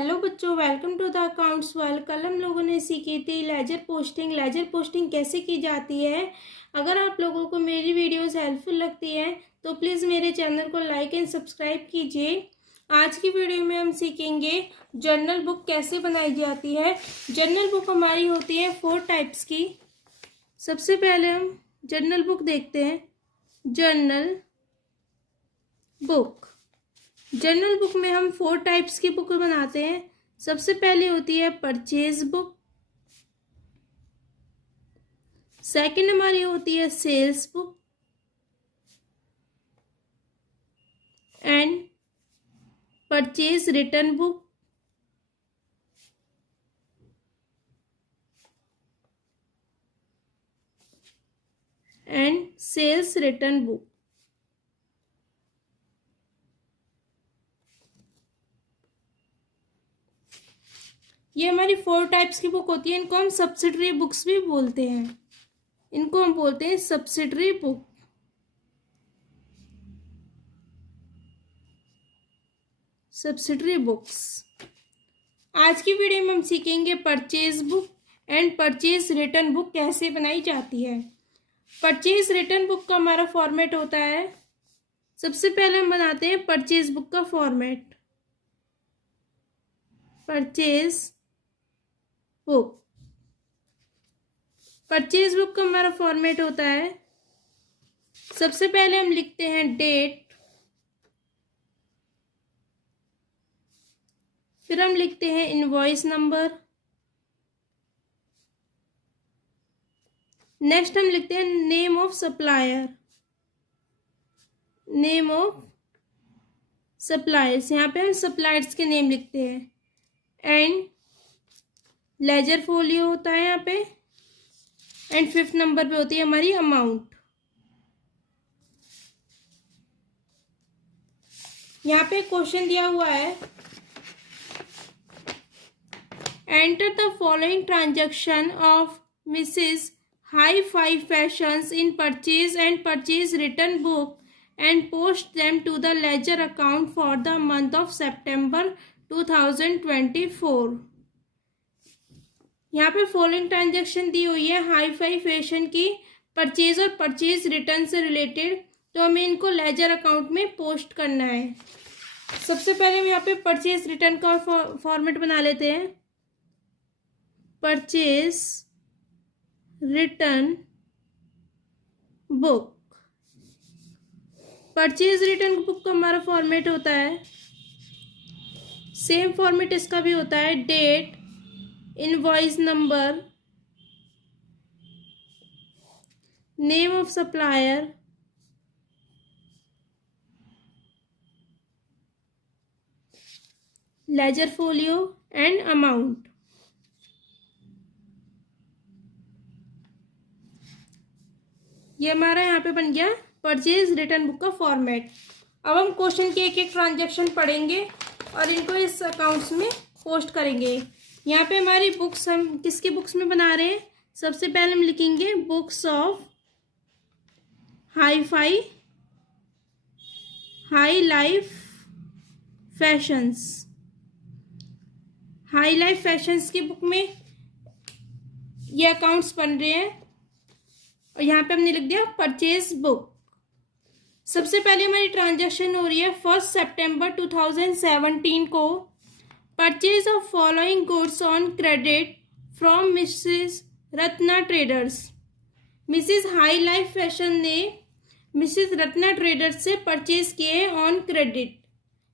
Hello बच्चों, welcome to the accounts world. कल हम लोगों ने सीखी थी लेजर पोस्टिंग कैसे की जाती है। अगर आप लोगों को मेरी वीडियोस हेल्पफुल लगती है तो प्लीज़ मेरे चैनल को लाइक एंड सब्सक्राइब कीजिए। आज की वीडियो में हम सीखेंगे जर्नल बुक कैसे बनाई जाती है। जर्नल बुक हमारी होती है 4 टाइप्स की। सबसे पहले हम जर्नल बुक देखते हैं। जर्नल बुक जर्नल बुक में हम 4 टाइप्स की बुक बनाते हैं। सबसे पहले होती है परचेज बुक, सेकंड हमारी होती है sales book and purchase return book and sales return book. ये हमारी 4 टाइप्स की बुक होती है। इनको हम सब्सिडरी बुक्स भी बोलते हैं। इनको हम बोलते हैं सब्सिडरी बुक। Subsidiary books. आज की वीडियो में हम सीखेंगे purchase book and purchase return book कैसे बनाई जाती है। परचेज रिटर्न बुक का हमारा फॉर्मेट होता है, सबसे पहले हम बनाते हैं परचेज बुक का format. Purchase book purchase book का हमारा फॉर्मेट होता है, सबसे पहले हम लिखते हैं डेट, फिर हम लिखते हैं इनवॉइस नंबर, नेक्स्ट हम लिखते हैं name of supplier. Name of suppliers, यहाँ पे हम सप्लायर्स के नेम लिखते हैं। एंड लेजर फोलियो होता है यहाँ पे। एंड 5th नंबर पे होती है हमारी अमाउंट। यहाँ पे क्वेश्चन दिया हुआ है, enter the following transaction of Mrs hi fi fashions in purchase and purchase return book and post them to the ledger account for the month of September 2024। यहाँ पे फॉलोइंग ट्रांजेक्शन दी हुई है hi fi fashion की purchase और purchase return से related, तो हमें इनको लेजर अकाउंट में पोस्ट करना है। सबसे पहले हम यहाँ पे परचेज रिटर्न का फॉर्मेट बना लेते हैं। Purchase return book. Purchase return book का हमारा फॉर्मेट होता है, सेम फॉर्मेट इसका भी होता है। Date, invoice number, name of supplier, ledger folio and amount. ये हमारा यहाँ पे बन गया परचेज रिटर्न बुक का फॉर्मेट। अब हम क्वेश्चन के एक एक ट्रांजैक्शन पढ़ेंगे और इनको इस अकाउंट्स में पोस्ट करेंगे। यहाँ पे हमारी बुक्स हम किसकी बुक्स में बना रहे हैं। सबसे पहले हम लिखेंगे books of high life fashions. High life fashions की बुक में ये अकाउंट्स बन रहे हैं और यहाँ पे हमने लिख दिया परचेज बुक। सबसे पहले हमारी ट्रांजैक्शन हो रही है 1 सितंबर 2017 को। Purchase of following goods on credit from Mrs Ratna traders. Mrs high life fashion ने मिसेस रत्ना ट्रेडर्स से परचेज किए ऑन क्रेडिट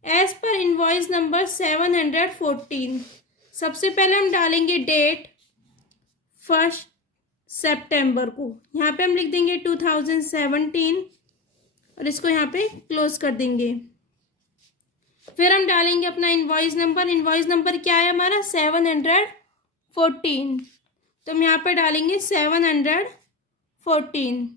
एज पर इनवॉइस नंबर 714। सबसे पहले हम डालेंगे डेट 1 सितंबर को, यहाँ पे हम लिख देंगे 2017 और इसको यहाँ पे क्लोज कर देंगे। फिर हम डालेंगे अपना इनवॉइस नंबर। इनवॉइस नंबर क्या है हमारा 714, तो हम यहाँ पे डालेंगे 714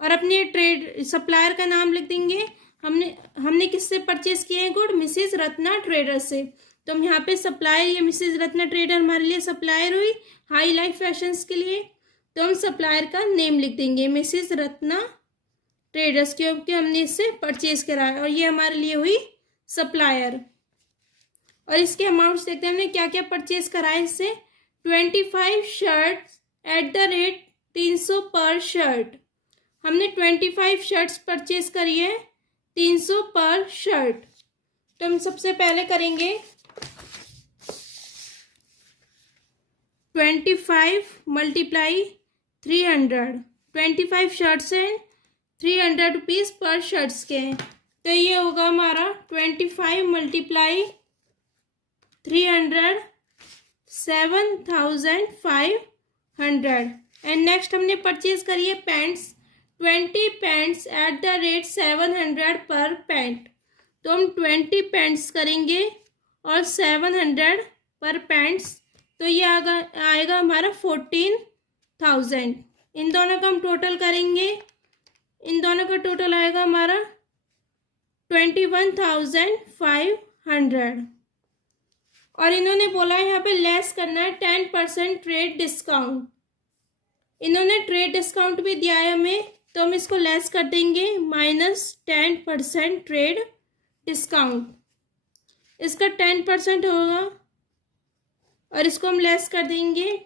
और अपने ट्रेड सप्लायर का नाम लिख देंगे। हमने किससे परचेज किए हैं गुड, मिसेस रत्ना ट्रेडर से, तो हम यहाँ पे सप्लायर, ये मिसेस रत्ना ट्रेडर हमारे लिए सप्लायर हुई हाई लाइफ फैशंस के लिए, तो हम सप्लायर का नेम लिख देंगे मिसेस रत्ना ट्रेडर्स, क्योंकि हमने इससे परचेज करा है और ये हमारे लिए हुई सप्लायर। और इसके अमाउंट्स देखते हैं हमने क्या क्या परचेज करा है इससे। 25 शर्ट एट द रेट 300 पर शर्ट, हमने 25 शर्ट्स परचेज करी है 300 पर शर्ट। तो हम सबसे पहले करेंगे 25 मल्टीप्लाई 300, 25 शर्ट्स हैं 300 रुपीज़ पर शर्ट्स के हैं, तो ये होगा हमारा 25 मल्टीप्लाई 300 7,500। एंड नेक्स्ट हमने परचेज करी है pants 20 pants at the rate 700 पर पैंट, तो हम 20 पैंट्स करेंगे और 700 पर पैंट्स, तो ये आएगा हमारा 14,000। इन दोनों का हम टोटल करेंगे, इन दोनों का टोटल आएगा हमारा 21,500। और इन्होंने बोला है यहाँ पे लेस करना है 10% ट्रेड डिस्काउंट, इन्होंने ट्रेड डिस्काउंट भी दिया है हमें, तो हम इसको लेस कर देंगे -10% ट्रेड डिस्काउंट, इसका 10% होगा और इसको हम लेस कर देंगे,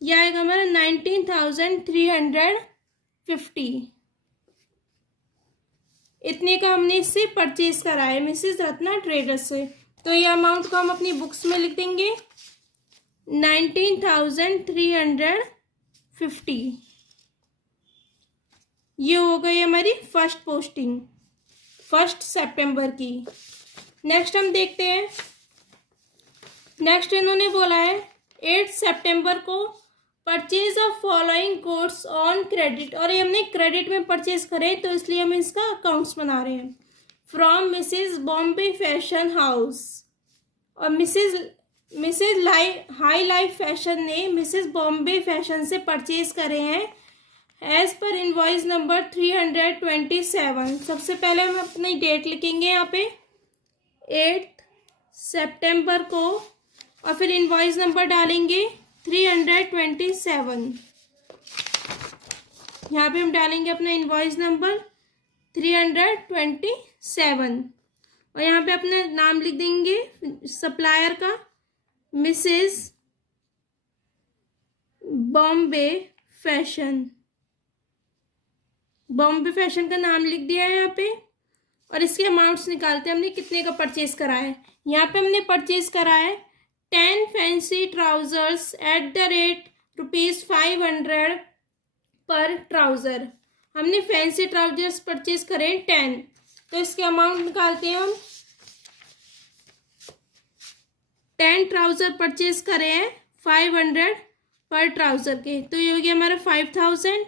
यह आएगा हमारा 19,350। इतने का हमने इससे परचेज करा है मिसेस रत्ना ट्रेडर्स से, तो ये अमाउंट को हम अपनी बुक्स में लिख देंगे 19,350। ये हो गई हमारी फर्स्ट पोस्टिंग 1 सितंबर की। नेक्स्ट हम देखते हैं, नेक्स्ट इन्होंने बोला है 8 सितंबर को purchase of following goods on credit, और ये हमने क्रेडिट में परचेज करे तो इसलिए हम इसका अकाउंट्स बना रहे हैं। From Mrs Bombay fashion house, और मिसेस हाई लाइफ फैशन ने मिसेस बॉम्बे फैशन से परचेज करे हैं एज पर इनवॉइस नंबर 327। सबसे पहले हम अपनी डेट लिखेंगे यहाँ पे 8 सितंबर को, और फिर इनवॉइस नंबर डालेंगे 327। यहाँ पे हम डालेंगे अपना इनवॉइस नंबर 327 और यहाँ पे अपना नाम लिख देंगे सप्लायर का Mrs Bombay fashion, Bombay fashion का नाम लिख दिया है यहाँ पे। और इसके अमाउंट्स निकालते हैं हमने कितने का परचेज करा है। यहाँ पे हमने परचेज करा है 10 fancy trousers at the rate ₹500 पर ट्राउज़र, हमने फैंसी ट्राउजर्स परचेज करे 10, तो इसके अमाउंट निकालते हैं हम। 10 ट्राउज़र परचेज करे हैं 500 पर ट्राउज़र के, तो ये हो गया हमारा 5,000।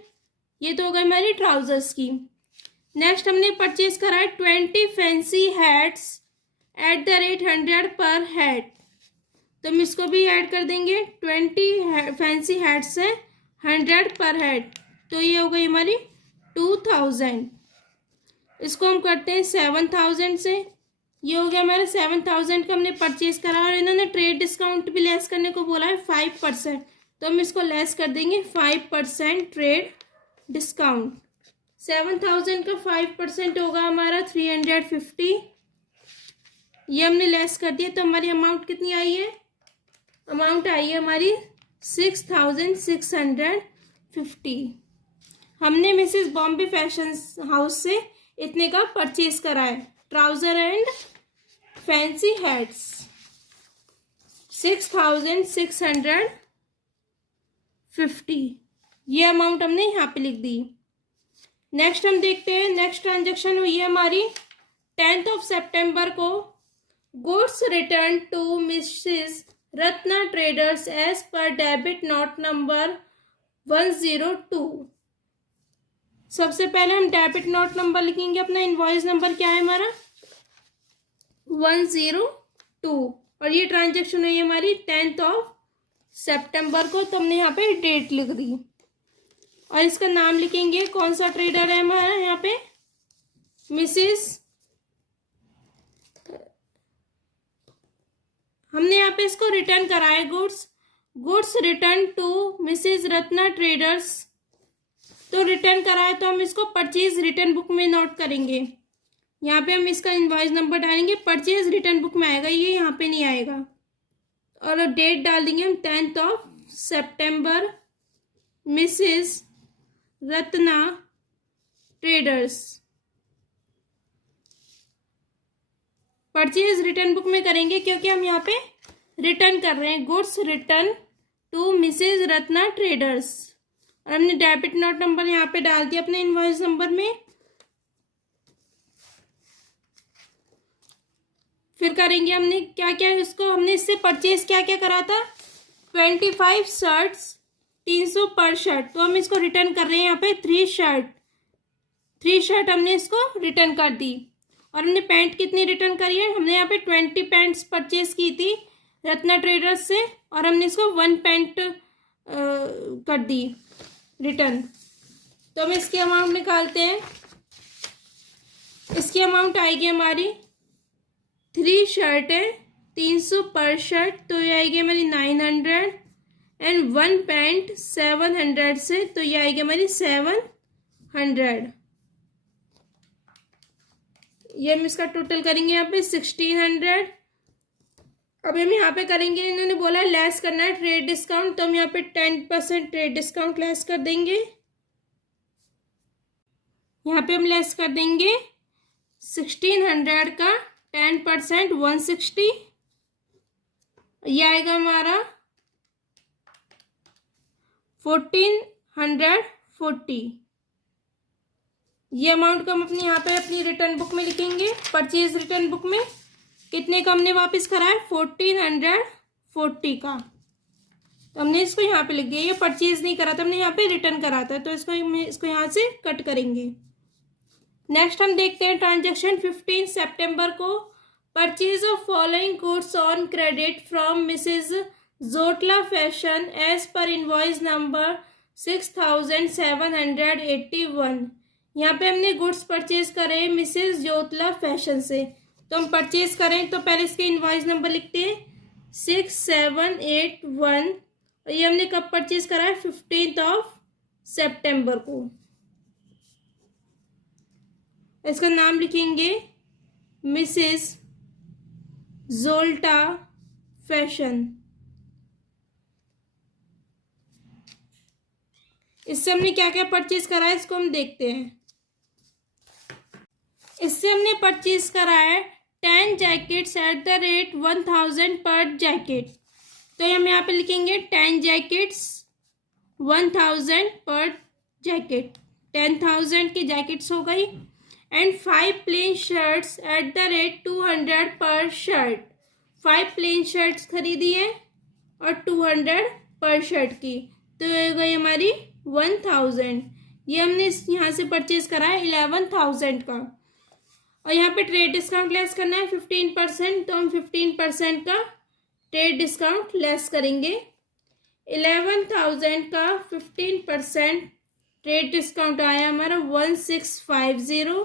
ये तो हो गई हमारी ट्राउजर्स की। नेक्स्ट हमने परचेज करा है 20 fancy hats at the rate 100 पर हैट, तो हम इसको भी ऐड कर देंगे। 20 फैंसी हैट्स हैं 100 पर हैट, तो ये हो गई हमारी 2,000। इसको हम करते हैं 7,000 से, ये हो गया हमारा 7,000 का हमने परचेज करा। और इन्होंने ट्रेड डिस्काउंट भी लेस करने को बोला है 5%, तो हम इसको लेस कर देंगे 5% ट्रेड डिस्काउंट। 7,000 का 5% होगा हमारा 350, ये हमने लेस कर दिया, तो हमारी अमाउंट कितनी आई है, अमाउंट आई है हमारी 6,650। हमने मिसेस बॉम्बे फैशन हाउस से इतने का परचेज करा है ट्राउजर एंड फैंसी हैट्स 6,650, ये अमाउंट हमने यहाँ पे लिख दी। नेक्स्ट हम देखते हैं, नेक्स्ट ट्रांजेक्शन हुई है हमारी 10 सितंबर को। Goods return to Mrs Ratna traders as per debit note number 102। सबसे पहले हम डेबिट नोट नंबर लिखेंगे, अपना इनवॉइस नंबर क्या है हमारा 102, और ये ट्रांजेक्शन हुई हमारी 10 सितंबर को, तो हमने यहाँ पे डेट लिख दी। और इसका नाम लिखेंगे, कौन सा ट्रेडर है हमारा यहाँ पे मिसेस, हमने यहाँ पे इसको रिटर्न करा है goods return to Mrs Ratna traders, तो रिटर्न करा है तो हम इसको परचेज रिटर्न बुक में नोट करेंगे। यहाँ पे हम इसका इनवॉइस नंबर डालेंगे, परचेज रिटर्न बुक में आएगा, ये यहाँ पे नहीं आएगा। और डेट डाल देंगे हम 10 सितंबर, Mrs Ratna traders. Purchase return book में करेंगे क्योंकि हम यहाँ पे रिटर्न कर रहे हैं, goods return to Mrs Ratna traders. और हमने डेबिट नोट नंबर यहाँ पे डाल दिया अपने इनवॉइस नंबर में। फिर करेंगे हमने क्या क्या, इसको हमने इससे परचेज क्या क्या करा था, 25 शर्ट्स 300 पर शर्ट, तो हम इसको रिटर्न कर रहे हैं यहाँ पे 3 शर्ट हमने इसको रिटर्न कर दी। और हमने पैंट कितनी रिटर्न करी है, हमने यहाँ पे 20 पैंट्स परचेज की थी रत्ना ट्रेडर्स से, और हमने इसको 1 पैंट कर दी रिटर्न। तो हम इसकी अमाउंट निकालते हैं। इसकी अमाउंट आएगी हमारी, 3 शर्ट है 300 पर शर्ट, तो ये आएगी हमारी 900, एंड 1 पैंट 700 से, तो ये आएगी हमारी 700। ये हम इसका टोटल करेंगे यहाँ पे 1600। अब हम यहाँ पे करेंगे, इन्होंने बोला लेस करना है ट्रेड डिस्काउंट, तो हम यहाँ पे 10% ट्रेड डिस्काउंट लेस कर देंगे। यहाँ पे हम लेस कर देंगे 1600 का 10% 160, ये आएगा हमारा 1440। ये अमाउंट को हम अपनी यहाँ पे अपनी रिटर्न बुक में लिखेंगे। परचेज रिटर्न बुक में कितने का हमने वापस करा है, 1440 का, तो हमने इसको यहाँ पे लिख दिया। ये परचेज नहीं करा था हमने, यहाँ पे रिटर्न करा था, तो इसको यहाँ से कट करेंगे। नेक्स्ट हम देखते हैं ट्रांजेक्शन 15 सितंबर को, purchase of following goods on credit from Mrs Jotla fashion as पर इनवॉइस नंबर 6781। यहाँ पे हमने गुड्स परचेज करे मिसेज जोटला फैशन से, तो हम परचेज करें तो पहले इसके इनवॉइस नंबर लिखते हैं 6781, और ये हमने कब परचेज करा है, 15 सितंबर को। इसका नाम लिखेंगे मिसेस जोल्टा फैशन। इससे हमने क्या क्या परचेज करा है इसको हम देखते हैं। इससे हमने परचेज करा है 10 जैकेट्स एट द रेट 1000 पर जैकेट, तो हम यहाँ पे लिखेंगे 10 जैकेट्स 1000 पर जैकेट, 10,000 की जैकेट्स हो गई। And 5 plain shirts at the rate 200 पर शर्ट, 5 प्लेन शर्ट्स खरीदी है और 200 पर शर्ट की, तो ये हो गई हमारी 1000। ये हमने यहाँ से परचेज करा है 11,000 का। और यहाँ पे ट्रेड डिस्काउंट लेस करना है 15%, तो हम 15% का ट्रेड डिस्काउंट लेस करेंगे। 11,000 का 15% ट्रेड डिस्काउंट आया हमारा 1650,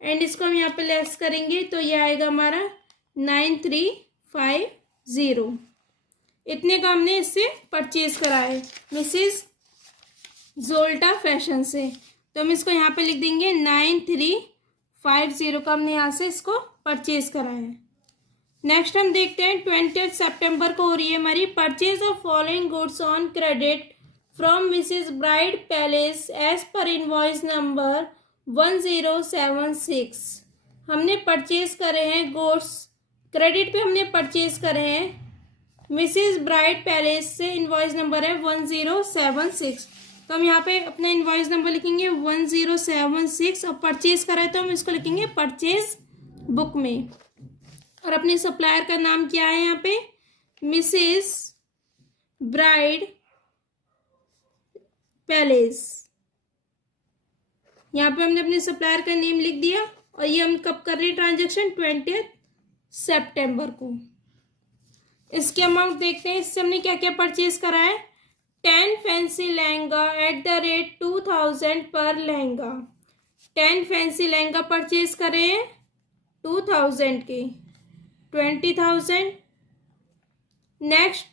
एंड इसको हम यहाँ पे लेस करेंगे तो ये आएगा हमारा 9350। इतने का हमने इससे परचेज करा है मिसेस जोल्टा फैशन से, तो हम इसको यहाँ पे लिख देंगे 9350 का हमने यहाँ से इसको परचेज करा है। नेक्स्ट हम देखते हैं 20 सितंबर को हो रही है हमारी purchase of following goods on credit from Mrs bride palace as पर इनवॉइस नंबर 1076। हमने परचेज करे हैं गुड्स क्रेडिट पे, हमने परचेज करे हैं मिसेस ब्राइड पैलेस से, इनवॉइस नंबर है 1076, तो हम यहाँ पे अपना इनवॉइस नंबर लिखेंगे 1076, और परचेज करा है तो हम इसको लिखेंगे परचेज बुक में। और अपने सप्लायर का नाम क्या है यहाँ पे, मिसेस ब्राइड पैलेस। यहाँ पे हमने अपने सप्लायर का नेम लिख दिया। और ये हम कब कर रहे हैं ट्रांजेक्शन, 20 सितंबर को। इसके अमाउंट देखते हैं, इससे हमने क्या क्या परचेज करा है। 10 fancy lehenga at the rate 2000 पर लहंगा, 10 फैंसी लहंगा परचेज करे हैं 2000 के, 20,000। नेक्स्ट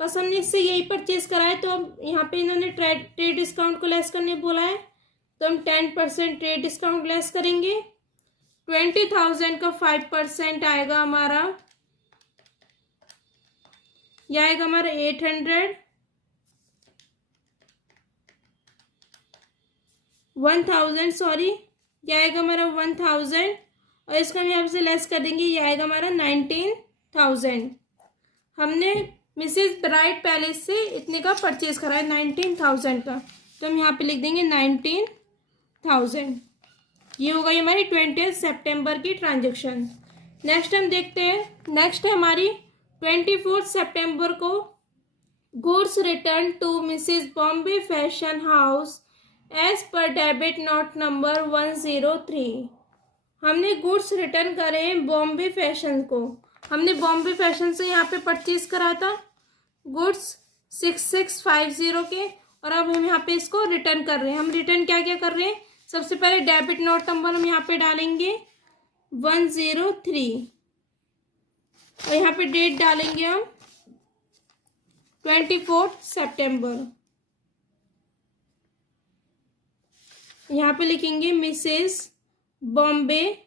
बस हमने इससे यही परचेज करा है, तो अब यहाँ पे इन्होंने ट्रेड डिस्काउंट को लेस करने बोला है, तो हम 10% ट्रेड डिस्काउंट लेस करेंगे। 20,000 का 5% आएगा हमारा, यह आएगा हमारा 800, 1,000 सॉरी, यह आएगा हमारा 1,000 और इसका हम यहाँ से लेस कर देंगे, यह आएगा हमारा 19,000। हमने मिसेस ब्राइट पैलेस से इतने का परचेज करा है 19,000 का, तो हम यहाँ पे लिख देंगे 19,000। ये हो गई हमारी 20 सितंबर की ट्रांजेक्शन। नेक्स्ट हम देखते हैं, नेक्स्ट है हमारी 24 सितंबर को goods return to Mrs Bombay fashion house as per debit note number 103। हमने गुड्स रिटर्न करे हैं बॉम्बे फैशन को। हमने बॉम्बे फैशन से यहाँ पे परचेज करा था गुड्स 6650 के, और अब हम यहाँ पे इसको रिटर्न कर रहे हैं। हम रिटर्न क्या क्या कर रहे हैं, सबसे पहले डेबिट नोट नंबर हम यहाँ पे डालेंगे 103 और यहाँ पे डेट डालेंगे हम 24 सितंबर। यहाँ पे लिखेंगे Mrs Bombay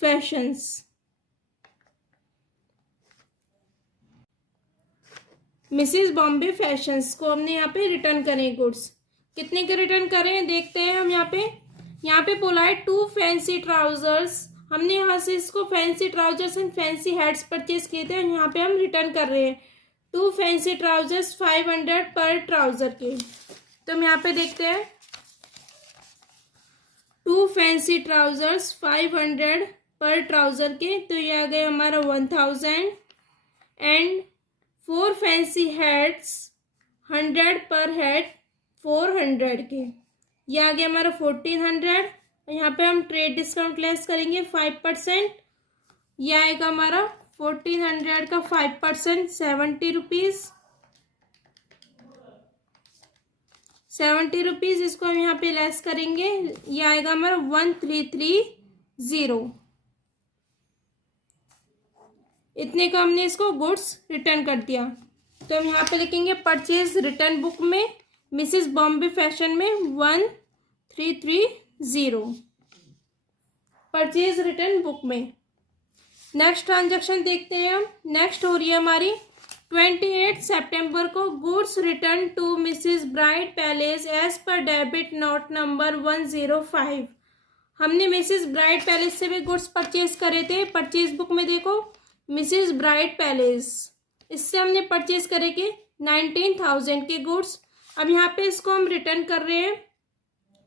fashions. Mrs Bombay fashions को हमने यहाँ पे रिटर्न करें गुड्स। कितने के रिटर्न करें देखते हैं हम। यहाँ पे बोला है 2 फैंसी ट्राउजर्स। हमने यहाँ से इसको fancy trousers and fancy hats purchase किए थे और यहाँ पे हम रिटर्न कर रहे हैं 2 फैंसी ट्राउजर्स 500 पर ट्राउजर के। तो हम यहाँ पे देखते हैं 2 फैंसी ट्राउजर्स 500 पर ट्राउजर के, तो ये आ गए हमारा 1000 एंड 4 फैंसी हैट्स 100 पर हेड 400 के, ये आ गया हमारा 1400। यहाँ पे हम ट्रेड डिस्काउंट लेस करेंगे 5%, ये आएगा हमारा 1400 का 5% 70 रुपीज। 70 रुपीज इसको हम यहाँ पे लेस करेंगे, ये आएगा हमारा 1330। इतने का हमने इसको गुड्स रिटर्न कर दिया। तो हम यहाँ पे लिखेंगे परचेज रिटर्न बुक में मिसेस बॉम्बे फैशन में 1330 परचेज रिटर्न बुक में। नेक्स्ट ट्रांजैक्शन देखते हैं हम। नेक्स्ट हो रही है हमारी 28 सितंबर को goods return to Mrs bright palace as per debit note number 105। हमने मिसेस ब्राइट पैलेस से भी गुड्स परचेज करे थे। परचेज बुक में देखो मिसेस ब्राइट पैलेस, इससे हमने परचेज करे के 19,000 के गुड्स। अब यहाँ पे इसको हम रिटर्न कर रहे हैं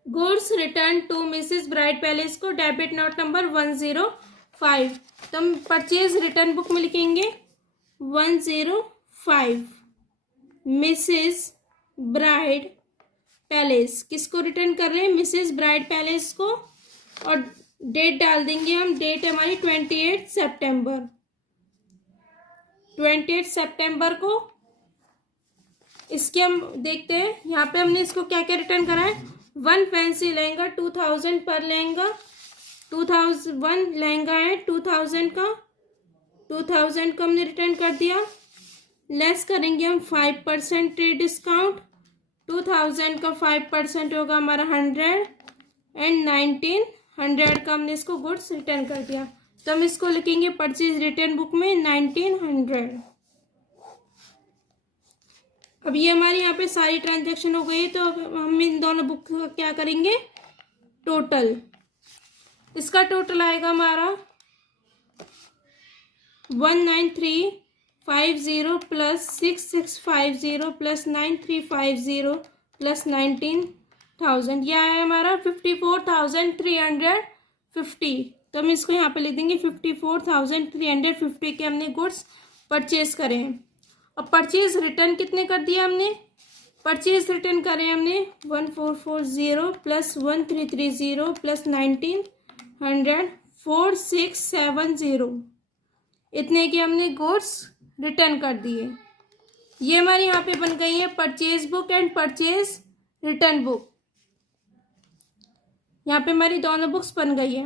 goods return to Mrs bright palace को डेबिट नोट नंबर 105। तो हम परचेज रिटर्न बुक में लिखेंगे 105 मिसेस ब्राइट पैलेस। किसको रिटर्न कर रहे हैं, मिसेस ब्राइट पैलेस को, और डेट डाल देंगे हम। डेट हमारी 28 सितंबर। 28 सितंबर को इसके हम देखते हैं। यहाँ पे हमने इसको क्या क्या रिटर्न करा है। 1 फैंसी लहंगा 2000 पर लहंगा, 2001 लहंगा है 2000 का, 2000 को हमने रिटर्न कर दिया। लेस करेंगे हम 5% ट्रेड डिस्काउंट, 2000 का 5% होगा हमारा 100 एंड 1900 का हमने इसको गुड्स रिटर्न कर दिया। तो हम इसको लिखेंगे परचेज रिटर्न बुक में 1900। अब ये हमारी यहाँ पे सारी ट्रांजैक्शन हो गई, तो हम इन दोनों बुक का क्या करेंगे टोटल। इसका टोटल आएगा हमारा 19350 प्लस 6650 प्लस 9350 प्लस 19,000, यह है हमारा 54,350। तो हम इसको यहाँ पे लिख देंगे 54,350 के हमने गुड्स परचेज करें हैं। अब परचेज रिटर्न कितने कर दिए हमने, परचेज रिटर्न करें हमने 1440 प्लस 1330 प्लस 1900 4670, इतने के हमने गुड्स रिटर्न कर दिए। ये हमारी यहाँ पे बन गई है purchase book and purchase return book. यहाँ पे हमारी दोनों बुक्स बन गई है।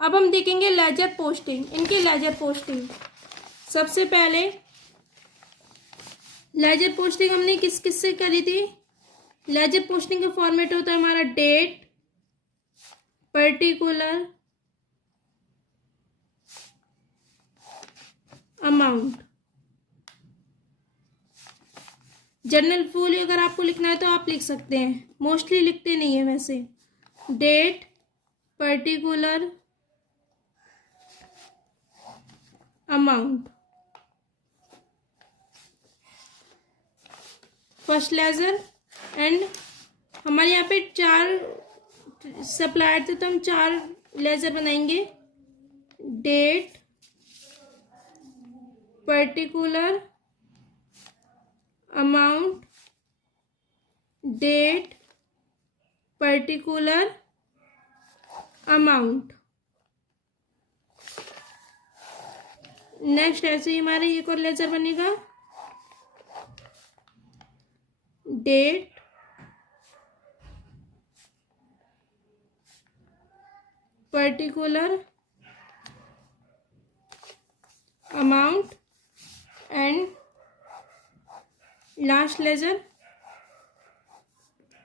अब हम देखेंगे लेजर पोस्टिंग। इनकी लेजर पोस्टिंग, सबसे पहले लेजर पोस्टिंग हमने किस किस से करी थी। लेजर पोस्टिंग का फॉर्मेट होता है हमारा डेट, पर्टिकुलर अमाउंट। जनरल फूल अगर आपको लिखना है तो आप लिख सकते हैं, मोस्टली लिखते नहीं है वैसे। Date particular amount. First ledger and हमारे यहाँ पे 4 सप्लायर थे तो हम 4 लेजर बनाएंगे। Date particular amount, date particular amount. Next ऐसे ही हमारे एक और लेजर बनेगा। Date particular amount and last ledger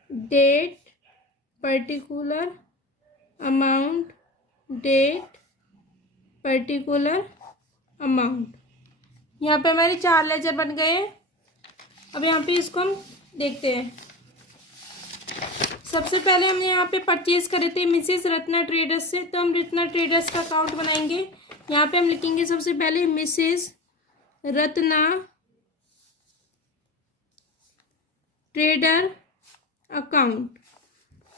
date particular amount, date particular amount. यहाँ पे हमारे 4 लेजर बन गए हैं। अब यहाँ पे इसको हम देखते हैं। सबसे पहले हमने यहाँ पे परचेज करे थे मिसेस रत्ना ट्रेडर्स से, तो हम रत्ना ट्रेडर्स का अकाउंट बनाएंगे। यहाँ पे हम लिखेंगे सबसे पहले मिसेस रत्ना ट्रेडर अकाउंट।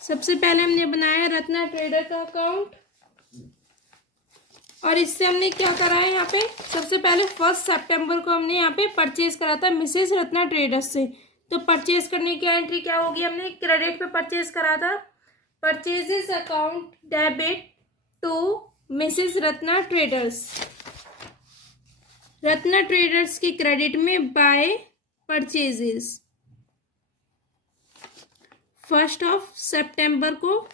सबसे पहले हमने बनाया रत्ना ट्रेडर का अकाउंट और इससे हमने क्या करा है, यहाँ पे सबसे पहले 1 सितंबर को हमने यहाँ पे परचेज करा था मिसेस रत्ना ट्रेडर्स से। तो परचेज करने की एंट्री क्या होगी, हमने क्रेडिट पे परचेज करा था। Purchases account debit to Mrs Ratna traders. Ratna traders की क्रेडिट में बाय परचेजेस 1 सितंबर को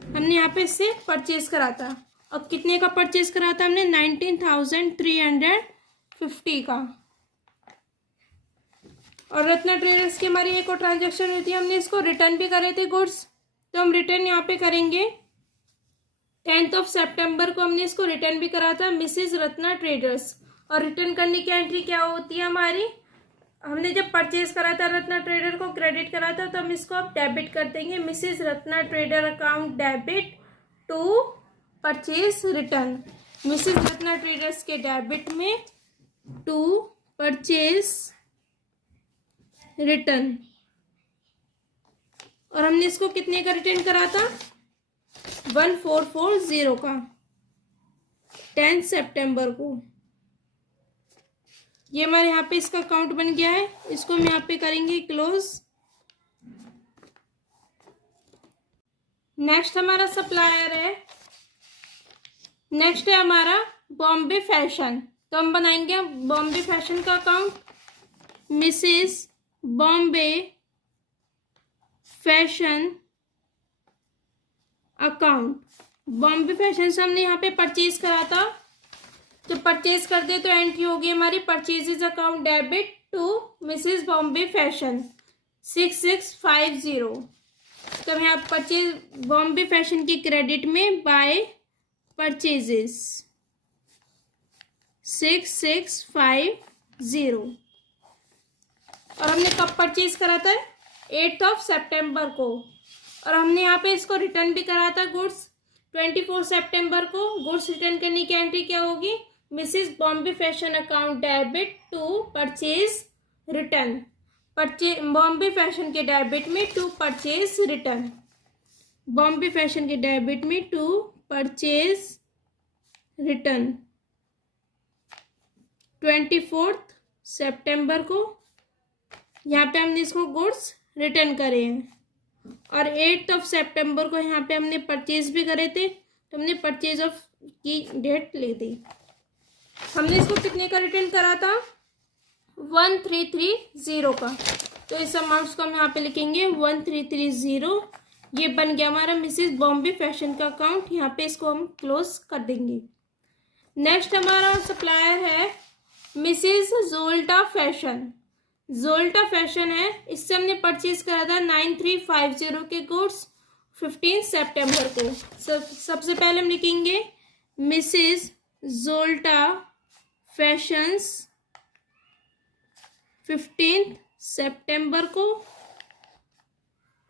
हमने यहाँ पे इससे परचेज करा था। अब कितने का परचेज करा था हमने, 19,350 का। और रत्ना ट्रेडर्स की हमारी एक और ट्रांजैक्शन हुई थी, हमने इसको रिटर्न भी करे थे गुड्स, तो हम रिटर्न यहाँ पे करेंगे। 10 सितंबर को हमने इसको रिटर्न भी करा था मिसेस रत्ना ट्रेडर्स। और रिटर्न करने की एंट्री क्या होती है हमारी, हमने जब परचेज करा था रत्ना ट्रेडर को क्रेडिट करा था, तो हम इसको अब डेबिट कर देंगे। Mrs Ratna trader account debit to purchase return. Mrs Ratna traders के डेबिट में टू परचेज रिटर्न। और हमने इसको कितने का रिटर्न करा था, 1440 का 10 सितंबर को। ये हमारे यहाँ पे इसका अकाउंट बन गया है। इसको हम यहाँ पे करेंगे क्लोज। नेक्स्ट हमारा सप्लायर है, नेक्स्ट है हमारा बॉम्बे फैशन। तो हम बनाएंगे बॉम्बे फैशन का account. Mrs Bombay fashion account. Bombay fashion से हमने यहाँ पे परचेज करा था, तो परचेज कर दे तो एंट्री होगी हमारी purchases account debit to Mrs Bombay fashion 6650। तो हम यहाँ परचेज बॉम्बे फैशन की क्रेडिट में बाय परचेजेस 6650। और हमने कब परचेज करा था, 8 सितंबर को। और हमने यहाँ पे इसको रिटर्न भी करा था गुड्स 24 सितंबर को। गुड्स रिटर्न करने की एंट्री क्या होगी, Mrs Bombay fashion account debit to purchase return. Bombay fashion के डेबिट में to purchase return. Bombay fashion के डेबिट में टू परचेज रिटर्न 24 सितंबर को। यहाँ पे हमने इसको गुड्स रिटर्न करे हैं। और 8 सितंबर को यहाँ पे हमने परचेज भी करे थे, तो हमने परचेज ऑफ की डेट ले दी। हमने इसको कितने का रिटर्न करा था, 1330 का। तो इस अमाउंट्स को हम यहाँ पे लिखेंगे 1330। ये बन गया हमारा मिसेस बॉम्बे फैशन का अकाउंट। यहाँ पे इसको हम क्लोज कर देंगे। नेक्स्ट हमारा सप्लायर है Mrs Jolta fashion. Jolta fashion है, इससे हमने परचेज करा था 9350 के गुड्स 15 सितंबर को। सबसे पहले हम लिखेंगे मिसेस जोल्टा फैशंस 15 सितंबर को।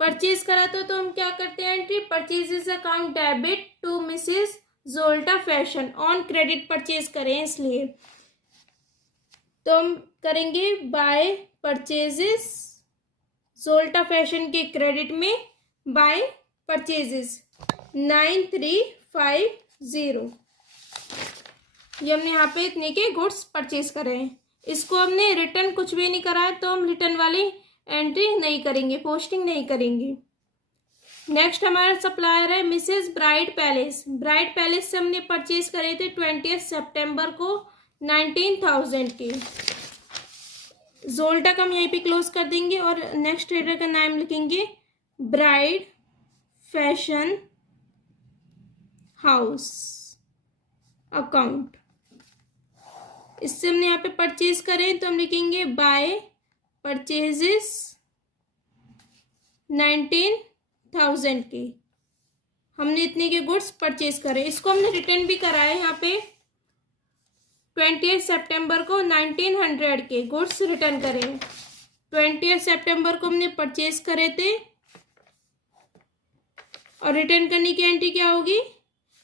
परचेज करा तो हम क्या करते हैं entry, purchases account debit to Mrs Jolta fashion, on credit purchase करें इसलिए तो हम करेंगे बाय परचेजेस जोल्टा फैशन के क्रेडिट में बाय परचेजेस 9350। ये हमने यहाँ पे इतने के गुड्स परचेज करे हैं। इसको हमने रिटर्न कुछ भी नहीं करा है तो हम रिटर्न वाली एंट्री नहीं करेंगे, पोस्टिंग नहीं करेंगे। नेक्स्ट हमारा सप्लायर है Mrs bright palace. Bright palace से हमने परचेज करे थे 20 सितंबर को 19,000 के। जोल्टा का हम यहीं पे क्लोज कर देंगे और नेक्स्ट ट्रेडर का नाम लिखेंगे ब्राइट फैशन हाउस अकाउंट। इससे हमने यहाँ पे परचेज करें तो हम लिखेंगे बाय परचेजेस 19,000 के। हमने इतने के गुड्स परचेज करे। इसको हमने रिटर्न भी करा है यहाँ पे 20 सितंबर को 1900 के गुड्स रिटर्न करे। 20 सितंबर को हमने परचेज करे थे और रिटर्न करने की एंट्री क्या होगी,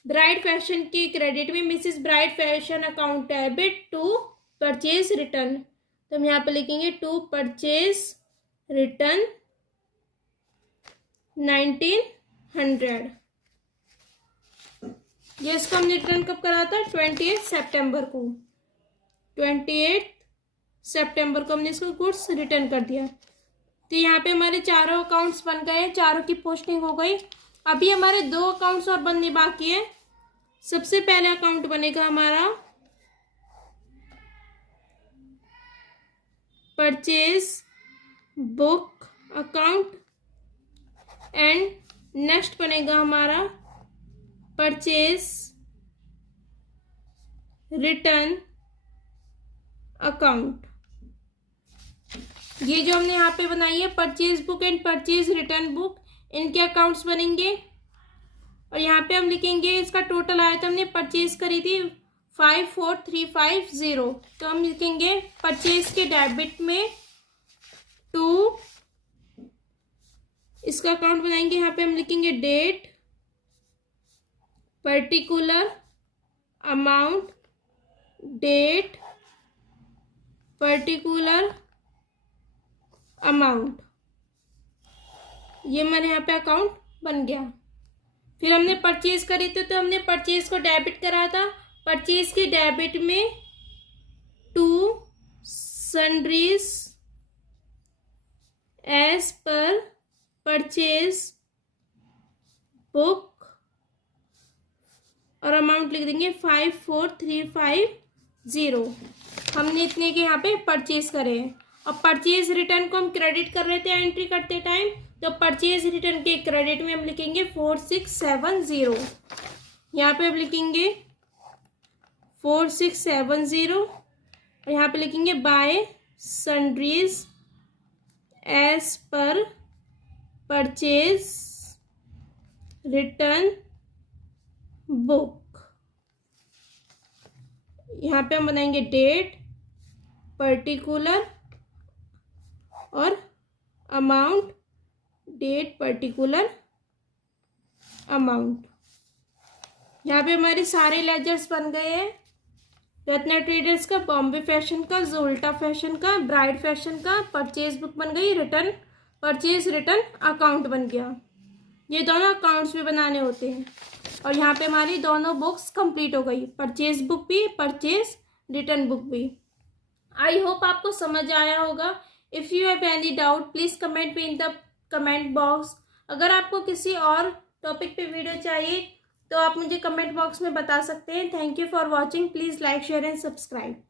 ब्राइट फैशन की क्रेडिट में Mrs bright fashion account debit to purchase return. तो हम यहाँ पे लिखेंगे टू परचेज रिटर्न 1900। ये इसको हमने रिटर्न कब करा था, 28 सितंबर को। 28 सितंबर को हमने इसको गुड्स रिटर्न कर दिया। तो यहाँ पे हमारे चारों अकाउंट्स बन गए, चारों की पोस्टिंग हो गई। अभी हमारे 2 अकाउंट्स और बनने बाकी है। सबसे पहले अकाउंट बनेगा हमारा purchase book account and next बनेगा हमारा परचेज रिटर्न अकाउंट। ये जो हमने यहाँ पे बनाई है purchase book and purchase return book, इनके अकाउंट्स बनेंगे। और यहाँ पे हम लिखेंगे इसका टोटल आया था, हमने परचेज करी थी 54350। तो हम लिखेंगे परचेज के डेबिट में टू, इसका अकाउंट बनाएंगे। यहाँ पे हम लिखेंगे date, particular amount, date, particular amount. ये हमारे यहाँ पे अकाउंट बन गया। फिर हमने परचेज करी थी तो हमने परचेज को डेबिट करा था। परचेज की डेबिट में to sundries as per purchase book और अमाउंट लिख देंगे 54350। हमने इतने के यहाँ पे परचेज करे हैं। अब परचेज रिटर्न को हम क्रेडिट कर रहे थे एंट्री करते टाइम, तो परचेज रिटर्न के क्रेडिट में हम लिखेंगे 4670। यहाँ पे हम लिखेंगे 4670 और यहाँ पे लिखेंगे by sundries as per purchase return book. यहाँ पे हम बनाएंगे डेट, पर्टिकुलर और अमाउंट, डेट, पर्टिकुलर अमाउंट। यहाँ पे हमारे सारे लेजर्स बन गए हैं। रत्ना ट्रेडर्स का, बॉम्बे फैशन का, जोल्टा फैशन का, ब्राइट फैशन का, परचेज बुक बन गई, रिटर्न परचेज रिटर्न अकाउंट बन गया। ये दोनों अकाउंट्स भी बनाने होते हैं। और यहाँ पे हमारी दोनों बुक्स कंप्लीट हो गई, परचेज बुक भी, परचेज रिटर्न बुक भी। आई होप आपको समझ आया होगा। If you have any doubt please comment me in the comment box. अगर आपको किसी और टॉपिक पे वीडियो चाहिए तो आप मुझे कमेंट बॉक्स में बता सकते हैं। Thank you for watching. Please like, share and subscribe.